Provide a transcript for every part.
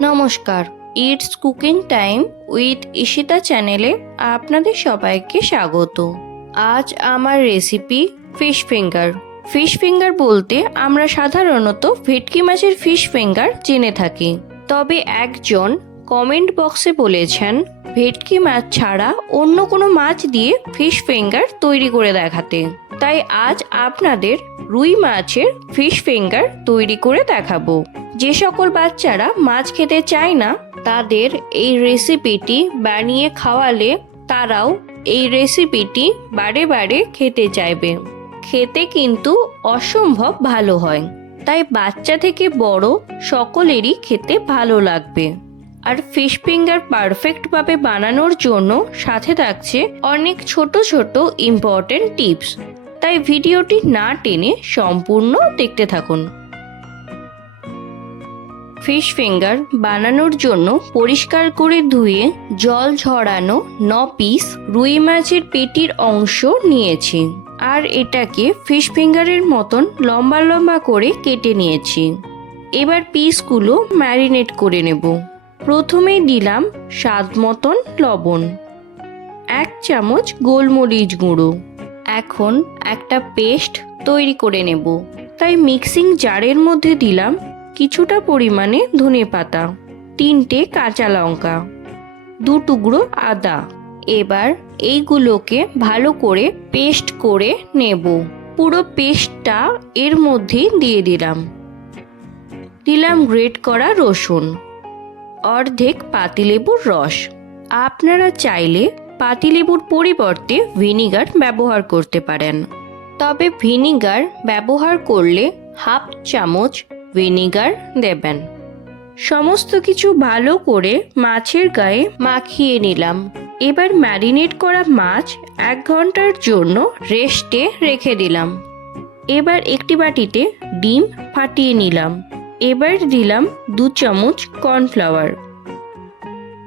নমস্কার। It's cooking time with Ishita চ্যানেলে আপনাদের সবাইকে স্বাগত। আজ আমার recipe fish finger fish finger বলতে আমরা সাধারণত ভেটকি মাছের ফিশ ফিঙ্গার জেনে থাকি। তবে একজন কমেন্ট বক্সে বলেছেন, ভেটকি মাছ ছাড়া অন্য কোনো মাছ দিয়ে ফিশ ফিঙ্গার তৈরি করে দেখাতে। তাই আজ আপনাদের রুই মাছের ফিশ ফিঙ্গার তৈরি করে দেখাবো। যে সকল বাচ্চারা মাছ খেতে চায় না, তাদের এই রেসিপিটি বানিয়ে খাওয়ালে তারাও এই রেসিপিটি বারে বারে খেতে চাইবে। খেতে কিন্তু অসম্ভব ভালো হয়। তাই বাচ্চা থেকে বড় সকলেরই খেতে ভালো লাগবে। আর ফিশ ফিঙ্গার পারফেক্টভাবে বানানোর জন্য সাথে থাকছে অনেক ছোট ছোট ইম্পর্টেন্ট টিপস তাই ভিডিওটি না টেনে সম্পূর্ণ দেখতে থাকুন। ফিশ ফিঙ্গার বানানোর জন্য পরিষ্কার করে ধুয়ে জল ঝরানো ন পিস রুই মাছের পেটির অংশ নিয়েছি। আর এটাকে ফিশ ফিঙ্গারের মতন লম্বা লম্বা করে কেটে নিয়েছি। এবার পিসগুলো ম্যারিনেট করে নেব। প্রথমে দিলাম স্বাদ মতন লবণ। এক চামচ গোলমরিচ গুঁড়ো। এখন একটা পেস্ট তৈরি করে নেব। তাই মিক্সিং জারের মধ্যে দিলাম কিছুটা পরিমাণে ধনে পাতা, তিনটে কাঁচা লঙ্কা, দু টুকরো আদা। এবার এইগুলোকে ভালো করে পেস্ট করে নেব। পুরো পেস্টটা এর মধ্যে দিয়ে দিলাম। দিলাম গ্রেট করা রসুন। অর্ধেক পাতিলেবুর রস। আপনারা চাইলে পাতিলেবুর পরিবর্তে ভিনিগার ব্যবহার করতে পারেন। তবে ভিনিগার ব্যবহার করলে হাফ চামচ ভিনিগার দেবেন। সমস্ত কিছু ভালো করে মাছের গায়ে মাখিয়ে নিলাম। এবার ম্যারিনেট করা মাছ এক ঘণ্টার জন্য রেস্টে রেখে দিলাম। এবার একটি বাটিতে ডিম ফাটিয়ে নিলাম। এবার দিলাম দু চামচ কর্নফ্লাওয়ার।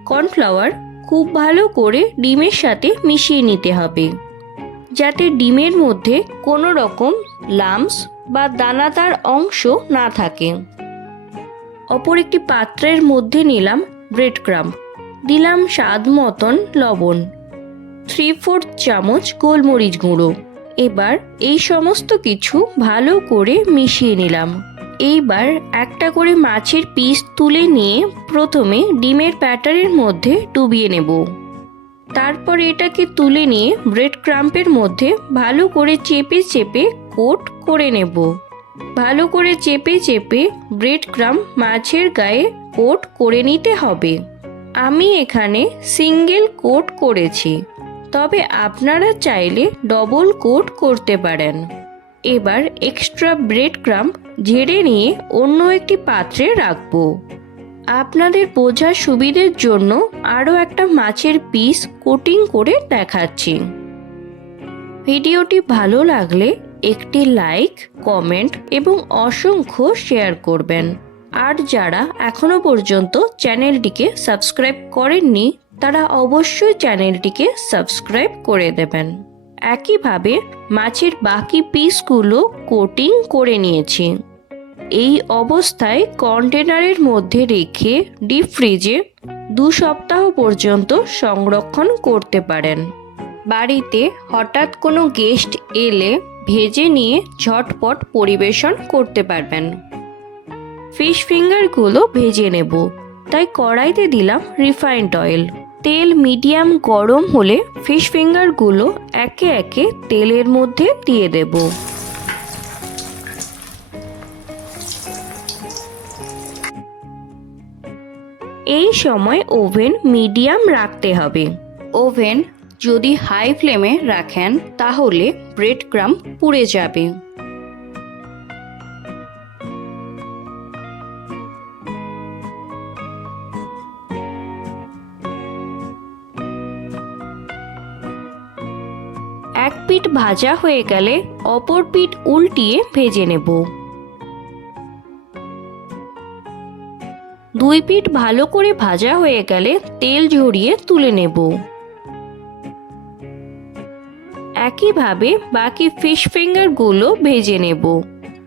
কর্নফ্লাওয়ার খুব ভালো করে ডিমের সাথে মিশিয়ে নিতে হবে। যাতে ডিমের মধ্যে কোনো রকম লামস বা দানাদার অংশ না থাকে। অপর একটি পাত্রের মধ্যে নিলাম ব্রেড ক্রাম্ব দিলাম স্বাদ মতন লবণ। থ্রি ফোর্থ চামচ গোলমরিচ গুঁড়ো। এবার এই সমস্ত কিছু ভালো করে মিশিয়ে নিলাম। এইবার একটা করে মাছের পিস তুলে নিয়ে প্রথমে ডিমের প্যাটারের মধ্যে ডুবিয়ে নেব। তারপর এটাকে তুলে নিয়ে ব্রেড ক্রাম্পের মধ্যে ভালো করে চেপে চেপে কোট করে নেব। ভালো করে চেপে চেপে ব্রেড ক্রাম্প মাছের গায়ে কোট করে নিতে হবে। আমি এখানে সিঙ্গেল কোট করেছি। তবে আপনারা চাইলে ডবল কোট করতে পারেন। এবার এক্সট্রা ব্রেড ক্রাম্প ঝেড়ে নিয়ে অন্য একটি পাত্রে রাখব। আপনাদের বোঝার সুবিধের জন্য আরও একটা মাছের পিস কোটিং করে দেখাচ্ছি। ভিডিওটি ভালো লাগলে একটি লাইক, কমেন্ট এবং অসংখ্য শেয়ার করবেন। আর যারা এখনও পর্যন্ত চ্যানেলটিকে সাবস্ক্রাইব করেননি, তারা অবশ্যই চ্যানেলটিকে সাবস্ক্রাইব করে দেবেন। একইভাবে মাছের বাকি পিসগুলো কোটিং করে নিয়েছি। এই অবস্থায় কন্টেনারের মধ্যে রেখে ডিপ ফ্রিজে দু সপ্তাহ পর্যন্ত সংরক্ষণ করতে পারেন। বাড়িতে হঠাৎ কোনো গেস্ট এলে ভেজে নিয়ে ঝটপট পরিবেশন করতে পারবেন। ফিশ ফিঙ্গারগুলো ভেজে নেব। তাই কড়াইতে দিলাম রিফাইন্ড অয়েল। তেল মিডিয়াম গরম হলে ফিশ ফিঙ্গারগুলো একে একে তেলের মধ্যে দিয়ে দেবো। এই সময় ওভেন মিডিয়াম রাখতে হবে। ওভেন যদি হাই ফ্লেমে রাখেন, তাহলে ব্রেড ক্রাম পুড়ে যাবে। এক পিঠ ভাজা হয়ে গেলে অপর পিঠ উল্টিয়ে ভেজে নেব। দুই পিঠ ভালো করে ভাজা হয়ে গেলে তেল ঝরিয়ে তুলে নেব। একইভাবে বাকি ফিশ ফিঙ্গারগুলো ভেজে নেব।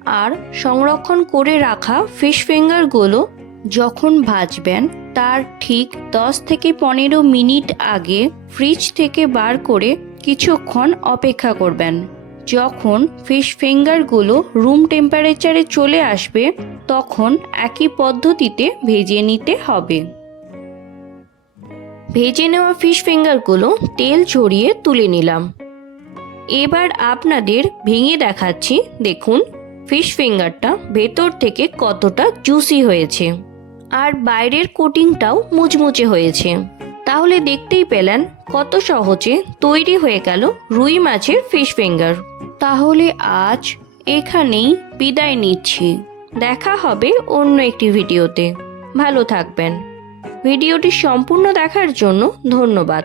আর সংরক্ষণ করে রাখা ফিশ ফিঙ্গারগুলো যখন ভাজবেন, তার ঠিক দশ থেকে পনেরো মিনিট আগে ফ্রিজ থেকে বার করে কিছুক্ষণ অপেক্ষা করবেন। যখন ফিশ ফিঙ্গারগুলো রুম টেম্পারেচারে চলে আসবে, তখন একই পদ্ধতিতে ভেজে নিতে হবে। ভেজে নেওয়া ফিশ ফিঙ্গারগুলো তেল ছড়িয়ে তুলে নিলাম। এবার আপনাদের ভেঙে দেখাচ্ছি, দেখুন ফিশ ফিঙ্গারটা ভেতর থেকে কতটা জুসি হয়েছে। আর বাইরের কোটিংটাও মুচমুচে হয়েছে। তাহলে দেখতেই পেলেন কত সহজে তৈরি হয়ে গেল রুই মাছের ফিশ ফিঙ্গার। তাহলে আজ এখানেই বিদায় নিচ্ছি। দেখা হবে অন্য একটি ভিডিওতে। ভালো থাকবেন। ভিডিওটি সম্পূর্ণ দেখার জন্য ধন্যবাদ।